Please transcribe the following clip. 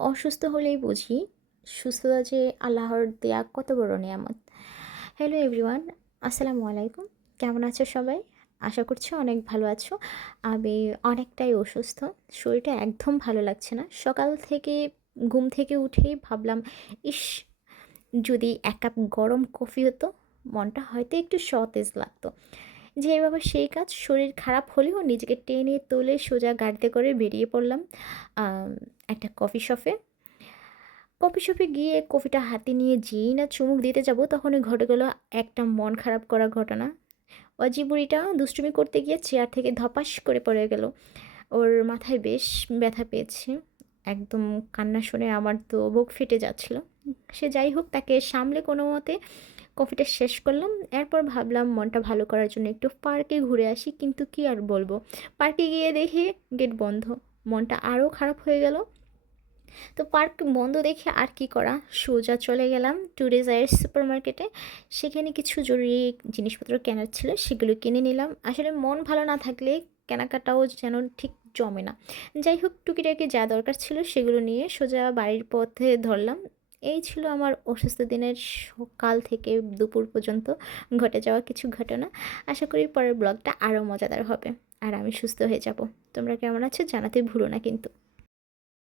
অসুস্থ হলেই বুঝি সুস্থতা যে আল্লাহর দেয়া কত বড় নিয়ামত। হ্যালো এভরিওয়ান, আসসালামু আলাইকুম। কেমন আছো সবাই? আশা করছি অনেক ভালো আছো। আমি অনেকটাই অসুস্থ। শরীরটা একদম ভালো লাগছে না। সকাল থেকে ঘুম থেকে উঠেই ভাবলাম, ইস! যদি ১ কাপ গরম কফি হতো, মনটা হয়তো একটু সতেজ লাগতো। যেই ভাবা সেই কাজ, শরীর খারাপ হলেও নিজেকে টেনে তুলে সোজা গাড়িতে করে বেরিয়ে পড়লাম আম একটা কফি শপে গিয়ে কফিটা হাতে নিয়ে যেই না চুমুক দিতে যাব, তখনই ঘটে গেল একটা মন খারাপ করা ঘটনা। অজি বুড়িটা দুষ্টুমি করতে গিয়ে চেয়ার থেকে ধপাস করে পড়ে গেল। ওর মাথায় বেশ ব্যথা পেয়েছে। একদম কান্না শুনে আমার তো বুক ফেটে যাচ্ছিল। সে যাই হোক, তাকে সামলে কোনোমতে কফিটা শেষ করলাম। এরপর ভাবলাম মনটা ভালো করার জন্য একটু পার্কে ঘুরে আসি। কিন্তু কি আর বলবো, পার্কে গিয়ে দেখি গেট বন্ধ। মনটা আরও খারাপ হয়ে গেল। তো পার্ক বন্ধ দেখে আর কি করা, সোজা চলে গেলাম টু ডিজায়ার সুপার মার্কেটে। সেখানে কিছু জরুরি জিনিসপত্র কেনার ছিল, সেগুলো কিনে নিলাম। আসলে মন ভালো না থাকলে কেনাকাটাও যেন ঠিক জমে না। যাই হোক, টুকিটাকি যা দরকার ছিল সেগুলো নিয়ে সোজা বাড়ির পথে ধরলাম। এই ছিল আমার অসুস্থ দিনের সকাল থেকে দুপুর পর্যন্ত ঘটে যাওয়া কিছু ঘটনা। আশা করি পরের ব্লগটা আরও মজাদার হবে আর আমি সুস্থ হয়ে যাব। তোমরা কেমন আছো জানাতে ভুলো না কিন্তু।